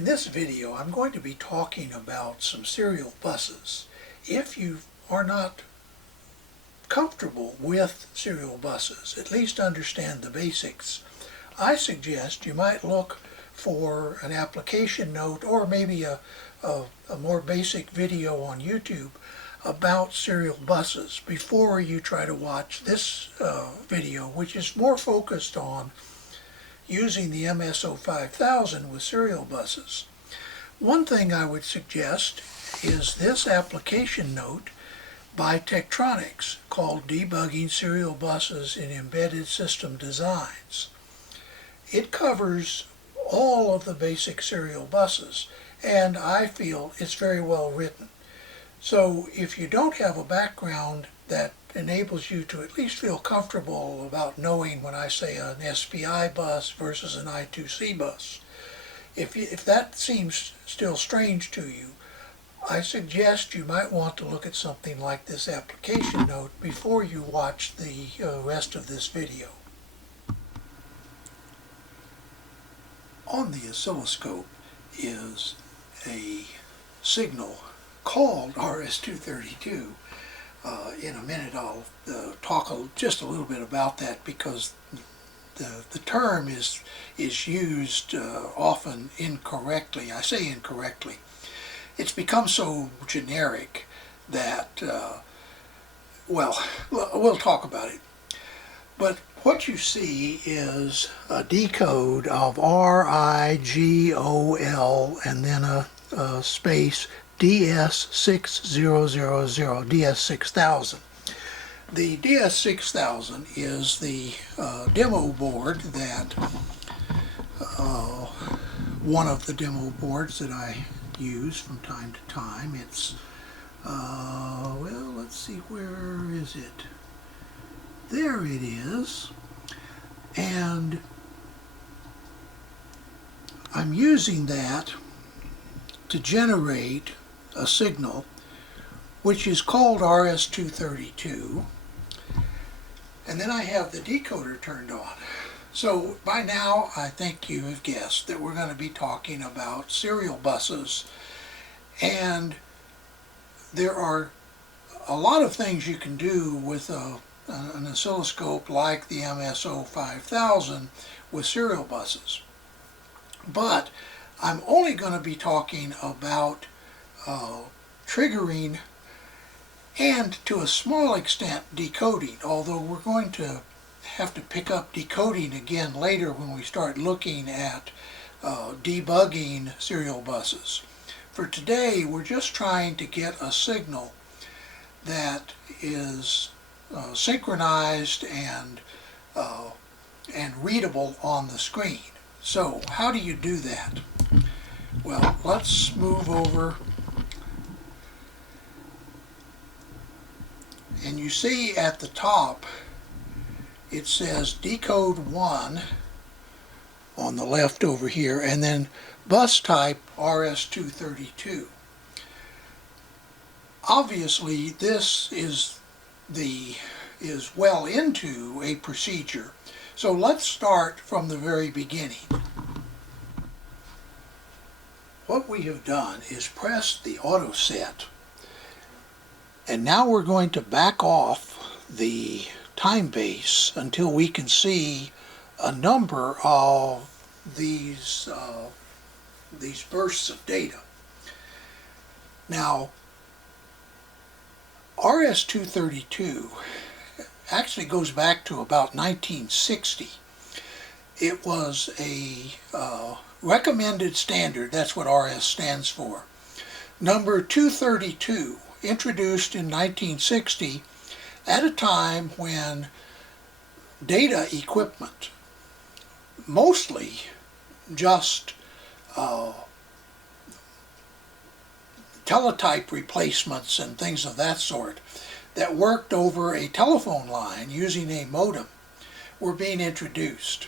In this video, I'm going to be talking about some serial buses. If you are not comfortable with serial buses, at least understand the basics, I suggest you might look for an application note or maybe a more basic video on YouTube about serial buses before you try to watch this video, which is more focused on using the MSO5000 with serial buses. One thing I would suggest is this application note by Tektronix called Debugging Serial Buses in Embedded System Designs. It covers all of the basic serial buses, and I feel it's very well written. So if you don't have a background that enables you to at least feel comfortable about knowing when I say an SPI bus versus an I2C bus, if that seems still strange to you, I suggest you might want to look at something like this application note before you watch the rest of this video. On the oscilloscope is a signal called RS-232. In a minute I'll talk just a little bit about that, because the term is used often incorrectly. I say incorrectly. It's become so generic that, well, we'll talk about it. But what you see is a decode of RIGOL and then a space DS6000, DS6000. The DS6000 is the demo board that, one of the demo boards that I use from time to time. It's, well, let's see, where is it? There it is. And I'm using that to generate a signal which is called RS-232, and then I have the decoder turned on. So by now I think you have guessed that we're going to be talking about serial buses, and there are a lot of things you can do with an oscilloscope like the MSO5000 with serial buses. But I'm only going to be talking about triggering and to a small extent decoding, although we're going to have to pick up decoding again later when we start looking at debugging serial buses. For today, we're just trying to get a signal that is synchronized and readable on the screen. So how do you do that? Well, let's move over, and you see at the top it says decode 1 on the left over here, and then bus type RS-232. Obviously this is well into a procedure, so let's start from the very beginning. What we have done is press the auto set, and now we're going to back off the time base until we can see a number of these bursts of data. Now, RS-232 actually goes back to about 1960. It was a recommended standard, that's what RS stands for. Number 232, introduced in 1960 at a time when data equipment, mostly just teletype replacements and things of that sort that worked over a telephone line using a modem, were being introduced.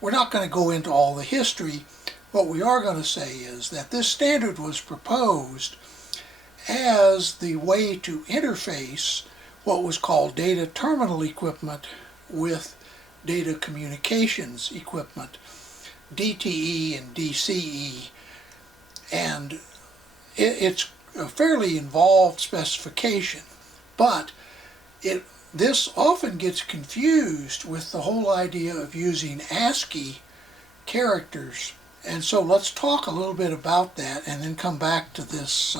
We're not going to go into all the history. What we are going to say is that this standard was proposed as the way to interface what was called data terminal equipment with data communications equipment, DTE and DCE And it's a fairly involved specification, but this often gets confused with the whole idea of using ASCII characters. And so let's talk a little bit about that and then come back to this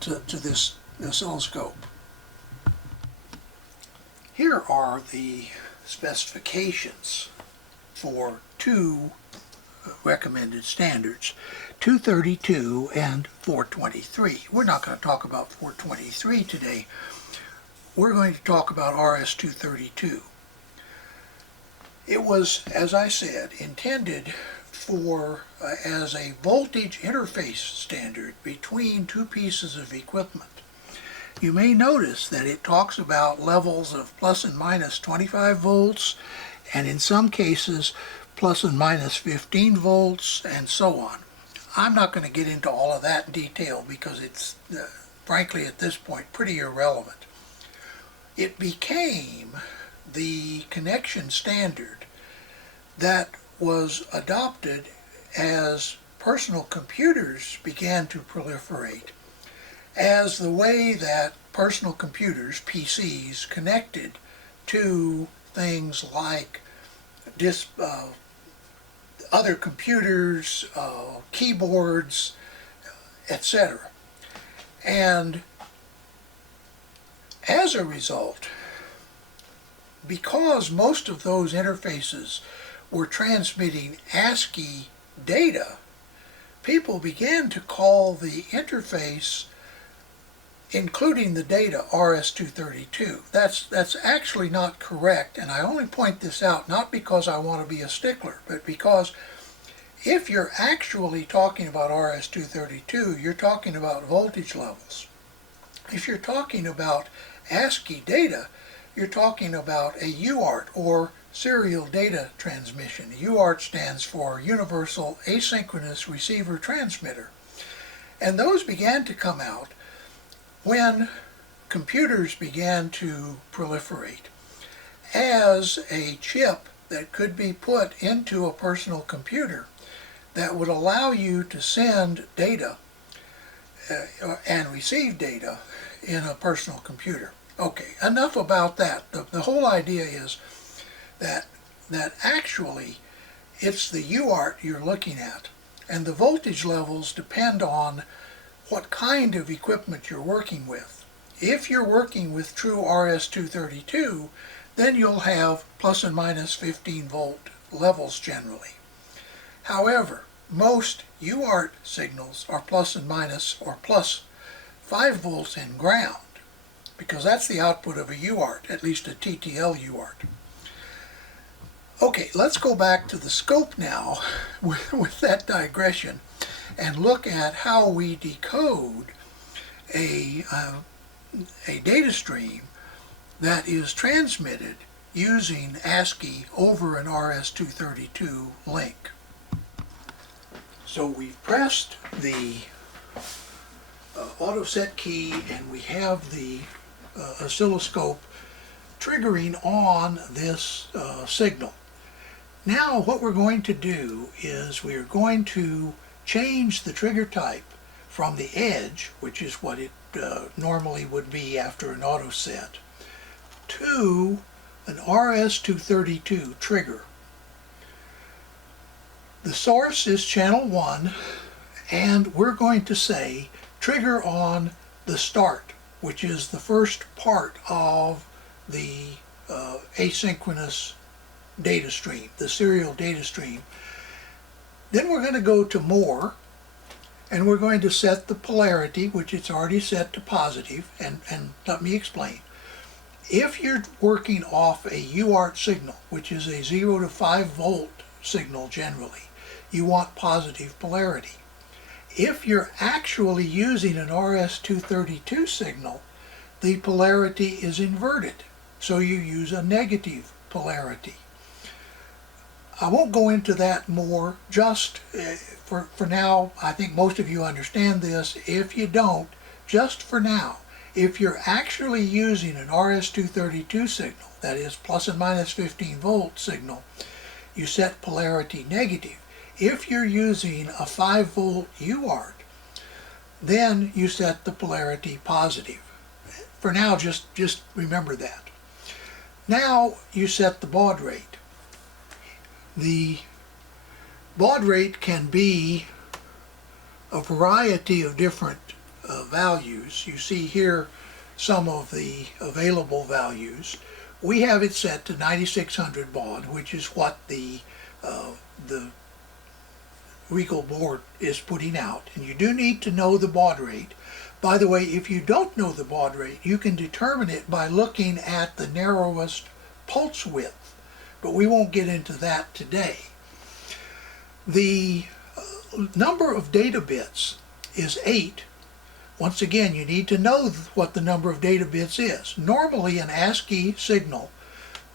to this oscilloscope. Here are the specifications for two recommended standards, 232 and 423. We're not going to talk about 423 today. We're going to talk about RS-232. It was, as I said, intended for as a voltage interface standard between two pieces of equipment. You may notice that it talks about levels of plus and minus 25 volts, and in some cases plus and minus 15 volts, and so on. I'm not going to get into all of that in detail because it's, frankly, at this point, pretty irrelevant. It became the connection standard that was adopted as personal computers began to proliferate, as the way that personal computers, PCs, connected to things like other computers, keyboards, etc. And as a result, because most of those interfaces were transmitting ASCII data, people began to call the interface, including the data, RS-232. That's actually not correct, and I only point this out not because I want to be a stickler, but because if you're actually talking about RS-232, you're talking about voltage levels. If you're talking about ASCII data, you're talking about a UART, or serial data transmission. UART stands for Universal Asynchronous Receiver Transmitter. And those began to come out when computers began to proliferate as a chip that could be put into a personal computer that would allow you to send data and receive data in a personal computer. Okay, enough about that. The whole idea is that actually it's the UART you're looking at, and the voltage levels depend on what kind of equipment you're working with. If you're working with true RS-232, then you'll have plus and minus 15 volt levels generally. However, most UART signals are plus and minus, or plus 5 volts in ground, because that's the output of a UART, at least a TTL UART. Okay, let's go back to the scope now with that digression and look at how we decode a data stream that is transmitted using ASCII over an RS-232 link. So we've pressed the auto set key and we have the oscilloscope triggering on this signal. Now what we're going to do is we're going to change the trigger type from the edge, which is what it normally would be after an auto set, to an RS-232 trigger. The source is channel 1, and we're going to say trigger on the start, which is the first part of the asynchronous data stream, the serial data stream. Then we're going to go to more, and we're going to set the polarity, which it's already set to positive, and let me explain. If you're working off a UART signal, which is a 0 to 5 volt signal generally, you want positive polarity. If you're actually using an RS-232 signal, the polarity is inverted, so you use a negative polarity. I won't go into that more, just for now. I think most of you understand this. If you don't, just for now, if you're actually using an RS-232 signal, that is plus and minus 15 volt signal, you set polarity negative. If you're using a 5-volt UART, then you set the polarity positive. For now, just remember that. Now you set the baud rate. The baud rate can be a variety of different values. You see here some of the available values. We have it set to 9600 baud, which is what the Rigol board is putting out. And you do need to know the baud rate. By the way, if you don't know the baud rate, you can determine it by looking at the narrowest pulse width, but we won't get into that today. The number of data bits is 8. Once again, you need to know what the number of data bits is. Normally an ASCII signal,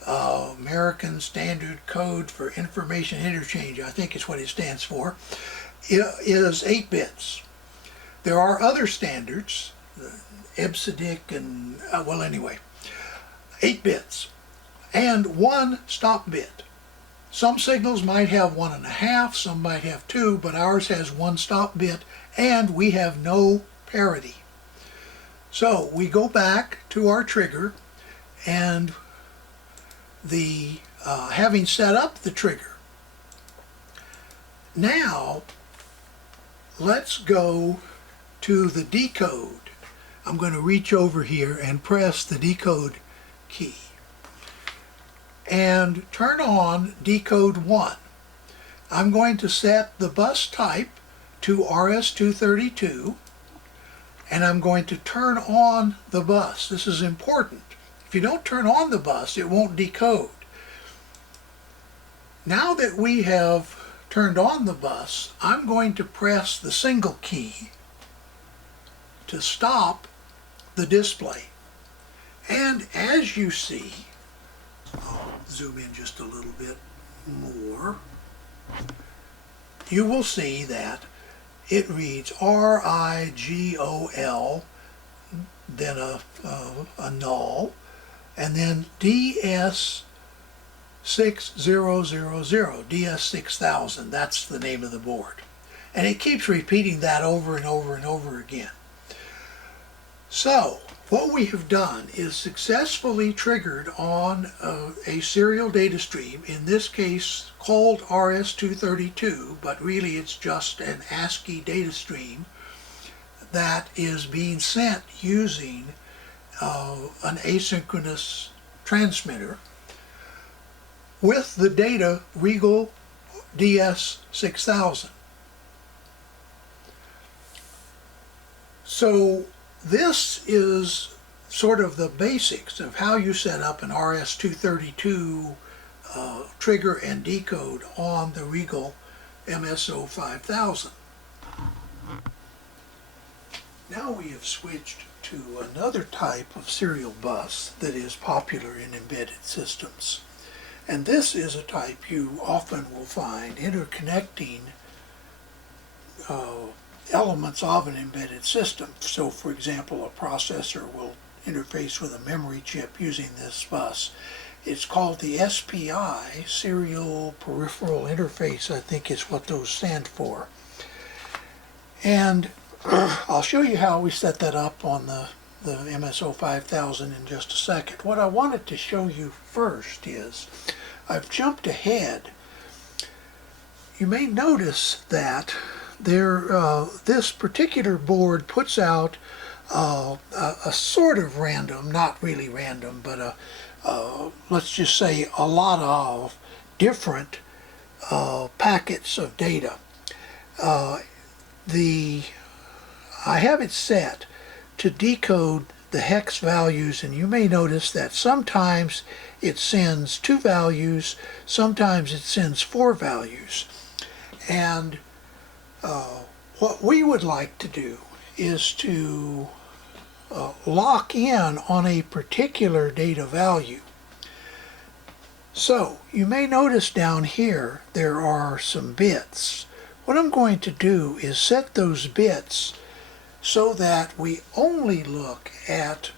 American Standard Code for Information Interchange, I think is what it stands for, is 8 bits. There are other standards, EBCDIC and, well anyway, 8 bits and 1 stop bit. Some signals might have 1.5, some might have 2, but ours has 1 stop bit, and we have no parity. So we go back to our trigger, and the having set up the trigger, now let's go to the decode. I'm going to reach over here and press the decode key and turn on decode 1. I'm going to set the bus type to RS-232, and I'm going to turn on the bus. This is important. If you don't turn on the bus, it won't decode. Now that we have turned on the bus, I'm going to press the single key to stop the display. And as you see, I'll zoom in just a little bit more, you will see that it reads RIGOL, then a null, and then DS6000, DS6000, that's the name of the board. And it keeps repeating that over and over and over again. So, what we have done is successfully triggered on a serial data stream, in this case called RS-232, but really it's just an ASCII data stream that is being sent using an asynchronous transmitter with the data Rigol DS6000. So this is sort of the basics of how you set up an RS-232 trigger and decode on the Rigol MSO5000. Now we have switched to another type of serial bus that is popular in embedded systems. And this is a type you often will find interconnecting elements of an embedded system. So for example, a processor will interface with a memory chip using this bus. It's called the SPI, Serial Peripheral Interface, I think is what those stand for. And I'll show you how we set that up on the MSO5000 in just a second. What I wanted to show you first is, I've jumped ahead. You may notice that this particular board puts out a sort of random, not really random, but let's just say a lot of different packets of data. I have it set to decode the hex values, and you may notice that sometimes it sends 2 values, sometimes it sends 4 values. And what we would like to do is to lock in on a particular data value. So you may notice down here there are some bits. What I'm going to do is set those bits so that we only look at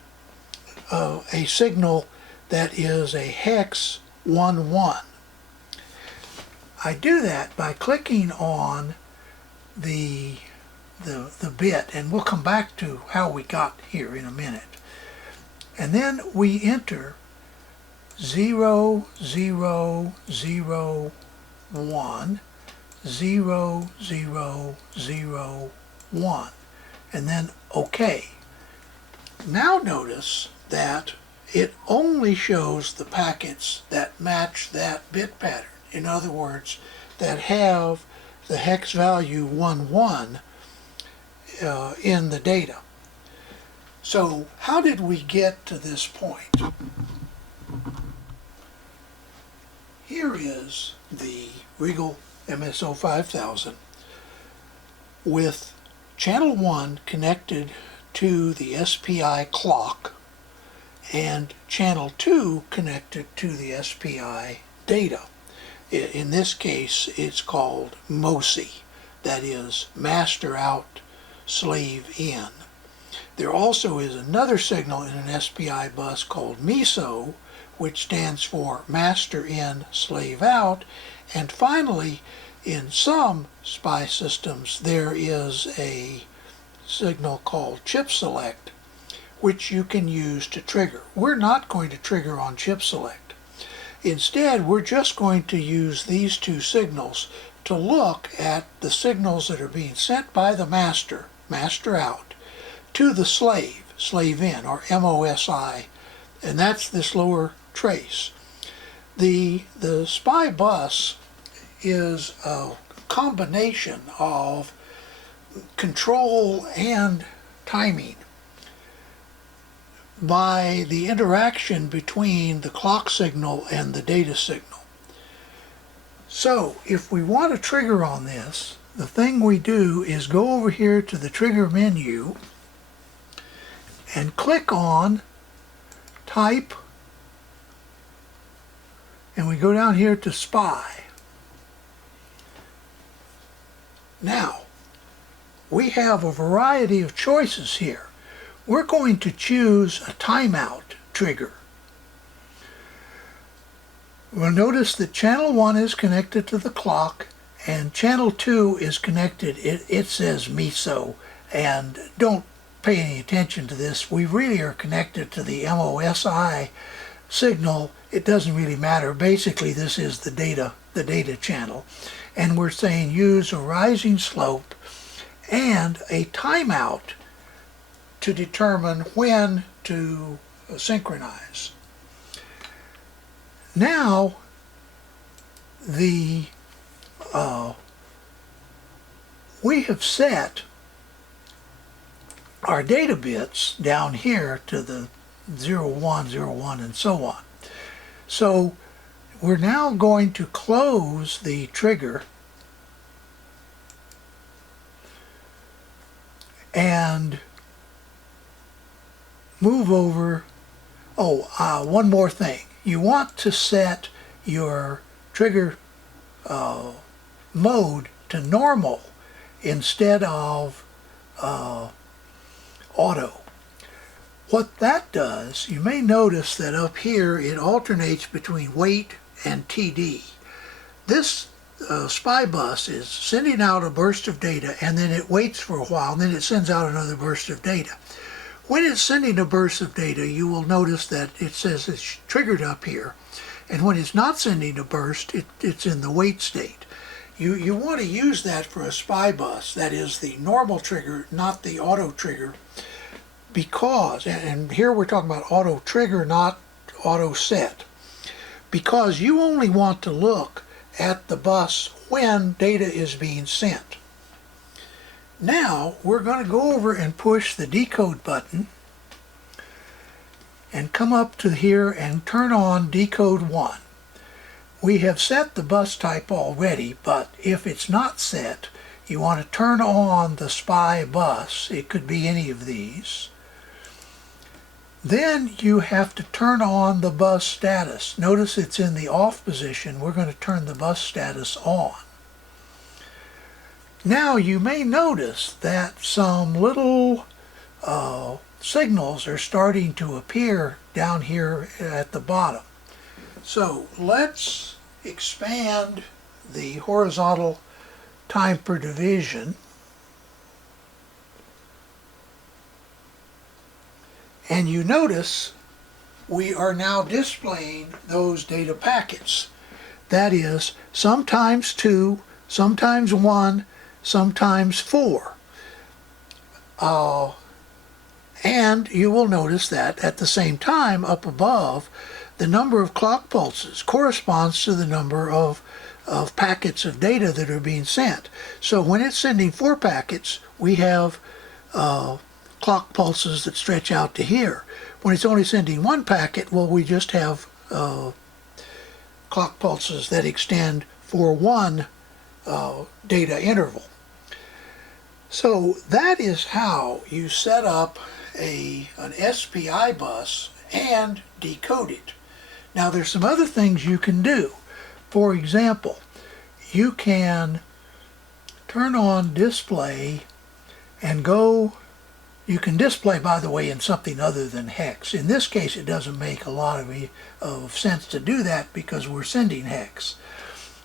a signal that is a hex 1-1. I do that by clicking on the bit, and we'll come back to how we got here in a minute. And then we enter 0, 0, 0, 1, 0, 0, 0, 1, and then OK. Now notice that it only shows the packets that match that bit pattern. In other words, that have the hex value 1, 1 in the data. So how did we get to this point? Here is the Rigol MSO5000 with channel 1 connected to the SPI clock and channel 2 connected to the SPI data. In this case, it's called MOSI, that is master out, slave in. There also is another signal in an SPI bus called MSO, which stands for master in, slave out. And finally, in some SPI systems, there is a signal called chip select, which you can use to trigger. We're not going to trigger on chip select. Instead, we're just going to use these two signals to look at the signals that are being sent by the master, master out, to the slave, slave in, or MOSI, and that's this lower trace. The SPI bus is a combination of control and timing by the interaction between the clock signal and the data signal. So if we want to trigger on this, the thing we do is go over here to the trigger menu and click on type, and we go down here to SPI. Now we have a variety of choices here. We're going to choose a timeout trigger. We'll notice that channel 1 is connected to the clock and channel 2 is connected. It says MSO, and don't pay any attention to this. We really are connected to the MOSI signal. It doesn't really matter. Basically, this is the data channel, and we're saying use a rising slope and a timeout to determine when to synchronize. Now we have set our data bits down here to the 01, 01, and so on. So we're now going to close the trigger and move over. One more thing. You want to set your trigger mode to normal instead of auto. What that does, you may notice that up here it alternates between wait and TD. This SPI bus is sending out a burst of data, and then it waits for a while, and then it sends out another burst of data. When it's sending a burst of data, you will notice that it says it's triggered up here, and when it's not sending a burst, it's in the wait state. You want to use that for a SPI bus, that is the normal trigger, not the auto trigger, because, and here we're talking about auto trigger, not auto set, because you only want to look at the bus when data is being sent. Now we're going to go over and push the decode button and come up to here and turn on decode 1. We have set the bus type already, but if it's not set, you want to turn on the SPI bus. It could be any of these. Then you have to turn on the bus status. Notice it's in the off position. We're going to turn the bus status on. Now you may notice that some little signals are starting to appear down here at the bottom. So let's expand the horizontal time per division, and you notice we are now displaying those data packets. That is, sometimes 2, sometimes 1, sometimes 4. And you will notice that at the same time, up above, the number of clock pulses corresponds to the number of packets of data that are being sent. So when it's sending 4 packets, we have clock pulses that stretch out to here. When it's only sending 1 packet, well, we just have clock pulses that extend for 1 data interval. So that is how you set up an SPI bus and decode it. Now there's some other things you can do. For example, you can turn on display and you can display, by the way, in something other than hex. In this case, it doesn't make a lot of sense to do that because we're sending hex.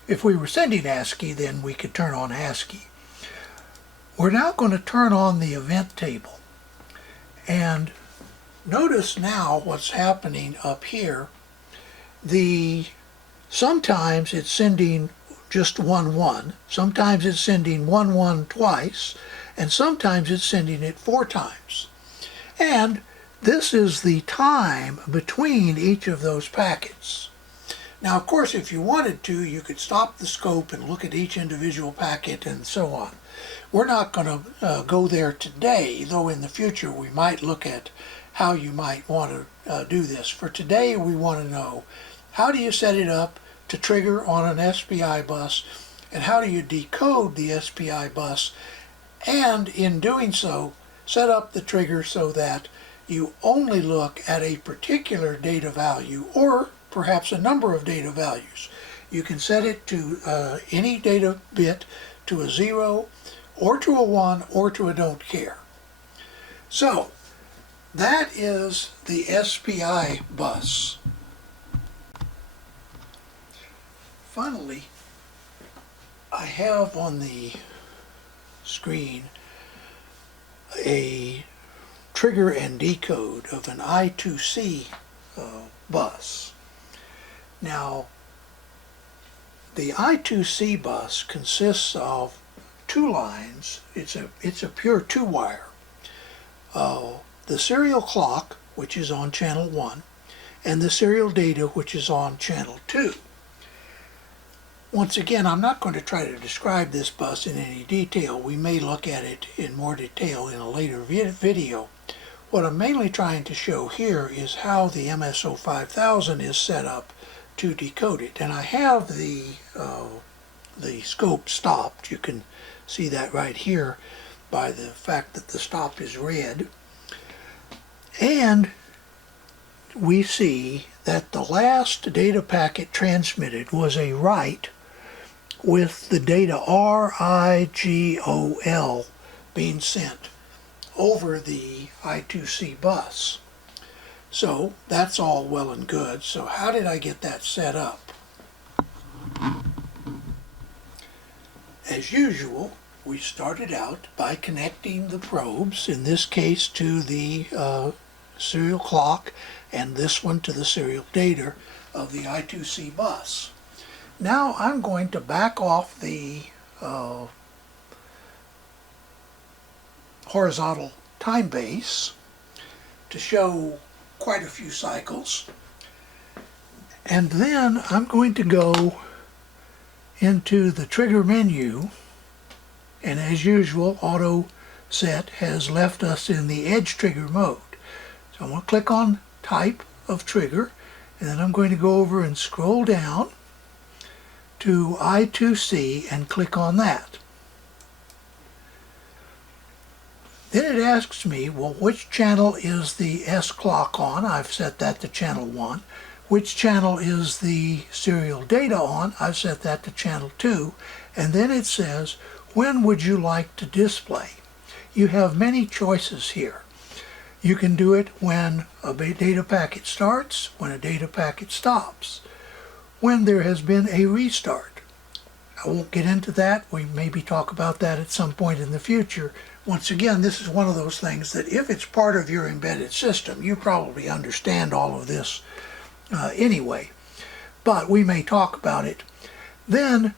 If we were sending ASCII, then we could turn on ASCII. We're now going to turn on the event table. And notice now what's happening up here. Sometimes it's sending just 1, 1. Sometimes it's sending 1, 1 twice. And sometimes it's sending it 4 times. And this is the time between each of those packets. Now, of course, if you wanted to, you could stop the scope and look at each individual packet and so on. We're not going to go there today, though in the future we might look at how you might want to do this. For today, we want to know, how do you set it up to trigger on an SPI bus, and how do you decode the SPI bus, and in doing so, set up the trigger so that you only look at a particular data value, or perhaps a number of data values. You can set it to any data bit, to a 0, or to a 1, or to a don't care. So, that is the SPI bus. Finally, I have on the screen a trigger and decode of an I2C bus. Now, the I2C bus consists of 2 lines. It's a pure 2-wire. The serial clock, which is on channel 1, and the serial data, which is on channel 2. Once again, I'm not going to try to describe this bus in any detail. We may look at it in more detail in a later video. What I'm mainly trying to show here is how the MSO5000 is set up to decode it. And I have the scope stopped. You can see that right here by the fact that the stop is red. And we see that the last data packet transmitted was a write with the data RIGOL being sent over the I2C bus. So that's all well and good. So how did I get that set up? As usual, we started out by connecting the probes, in this case to the serial clock, and this one to the serial data of the I2C bus. Now I'm going to back off the horizontal time base to show quite a few cycles, and then I'm going to go into the trigger menu, and as usual, auto set has left us in the edge trigger mode. So I'm going to click on type of trigger, and then I'm going to go over and scroll down to I2C and click on that. Then it asks me, well, which channel is the S clock on? I've set that to channel 1. Which channel is the serial data on? I've set that to channel 2. And then it says, when would you like to display? You have many choices here. You can do it when a data packet starts, when a data packet stops, when there has been a restart. I won't get into that. We maybe talk about that at some point in the future. Once again, this is one of those things that if it's part of your embedded system, you probably understand all of this anyway. But we may talk about it. Then,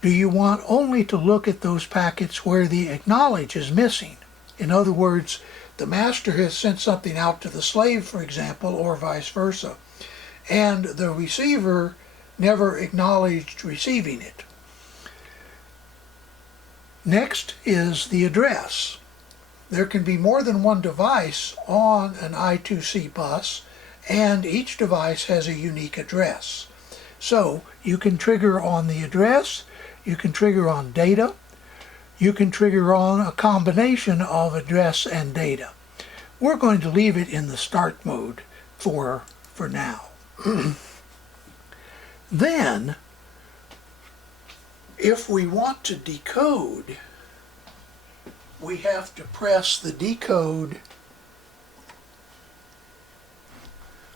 do you want only to look at those packets where the acknowledge is missing? In other words, the master has sent something out to the slave, for example, or vice versa, and the receiver never acknowledged receiving it. Next is the address. There can be more than one device on an I2C bus, and each device has a unique address. So you can trigger on the address, you can trigger on data, you can trigger on a combination of address and data. We're going to leave it in the start mode for now. Then, if we want to decode, we have to press the decode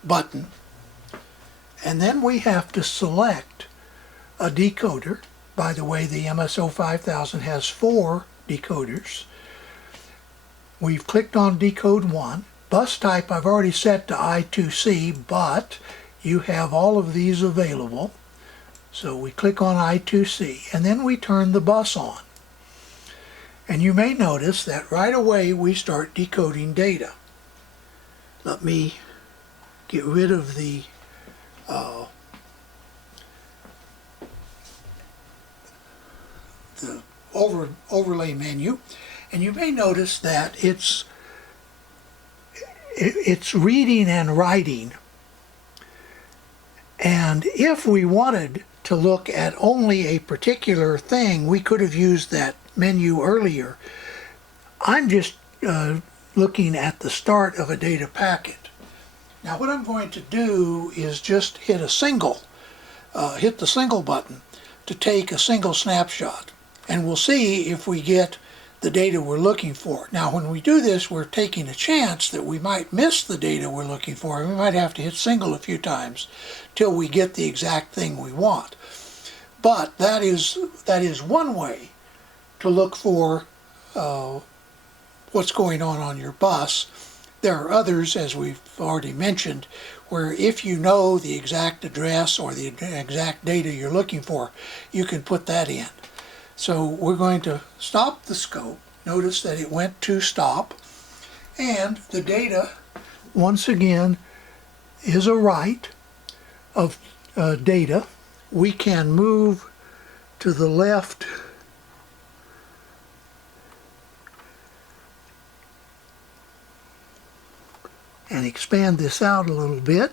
button, and then we have to select a decoder. By the way, the MSO5000 has 4 decoders. We've clicked on decode 1. Bus type I've already set to I2C, but you have all of these available. So we click on I2C, and then we turn the bus on. And you may notice that right away we start decoding data. Let me get rid of the overlay menu, and you may notice that it's reading and writing. And if we wanted to look at only a particular thing, we could have used that menu earlier. I'm just looking at the start of a data packet. Now what I'm going to do is just hit the single button to take a single snapshot, and we'll see if we get the data we're looking for. Now when we do this, we're taking a chance that we might miss the data we're looking for, and we might have to hit single a few times till we get the exact thing we want. But that is one way to look for what's going on your bus. There are others, as we've already mentioned, where if you know the exact address or the exact data you're looking for, you can put that in. So we're going to stop the scope. Notice that it went to stop, and the data, once again, is a write of data. We can move to the left and expand this out a little bit.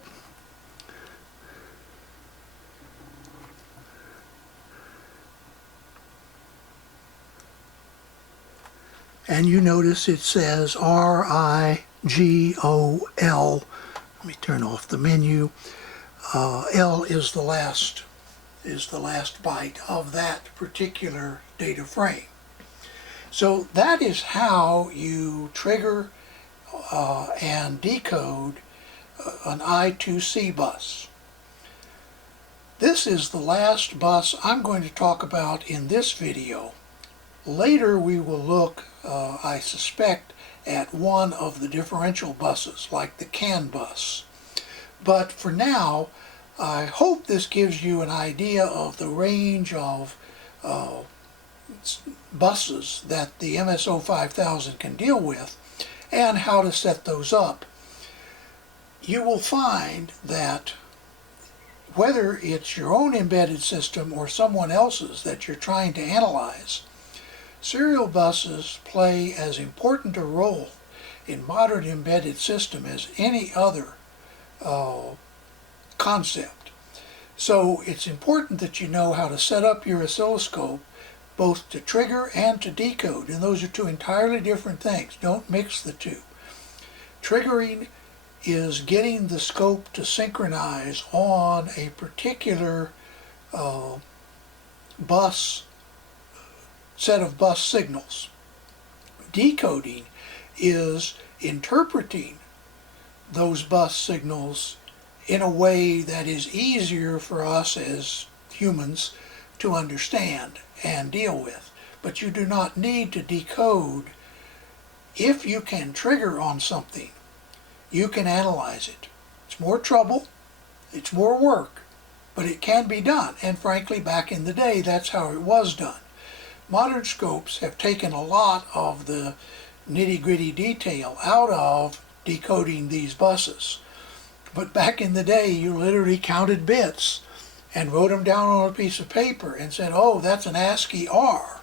And you notice it says RIGOL. Let me turn off the menu. L is the last byte of that particular data frame. So that is how you trigger and decode an I2C bus. This is the last bus I'm going to talk about in this video. Later we will look, I suspect, at one of the differential buses, like the CAN bus. But for now, I hope this gives you an idea of the range of buses that the MSO5000 can deal with and how to set those up. You will find that whether it's your own embedded system or someone else's that you're trying to analyze, serial buses play as important a role in modern embedded system as any other concept. So it's important that you know how to set up your oscilloscope both to trigger and to decode, and those are two entirely different things. Don't mix the two. Triggering is getting the scope to synchronize on a particular set of bus signals. Decoding is interpreting those bus signals in a way that is easier for us as humans to understand and deal with. But you do not need to decode. If you can trigger on something, you can analyze it. It's more trouble, it's more work, but it can be done. And frankly, back in the day, that's how it was done. Modern scopes have taken a lot of the nitty-gritty detail out of decoding these buses. But back in the day, you literally counted bits and wrote them down on a piece of paper and said, oh, that's an ASCII R.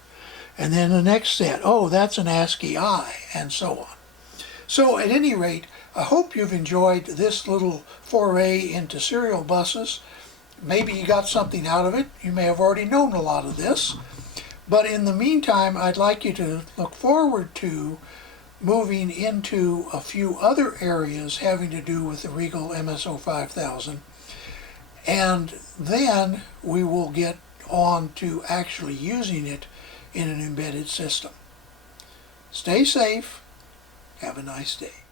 And then the next set, oh, that's an ASCII I, and so on. So at any rate, I hope you've enjoyed this little foray into serial buses. Maybe you got something out of it. You may have already known a lot of this. But in the meantime, I'd like you to look forward to moving into a few other areas having to do with the Rigol MSO5000. And then we will get on to actually using it in an embedded system. Stay safe. Have a nice day.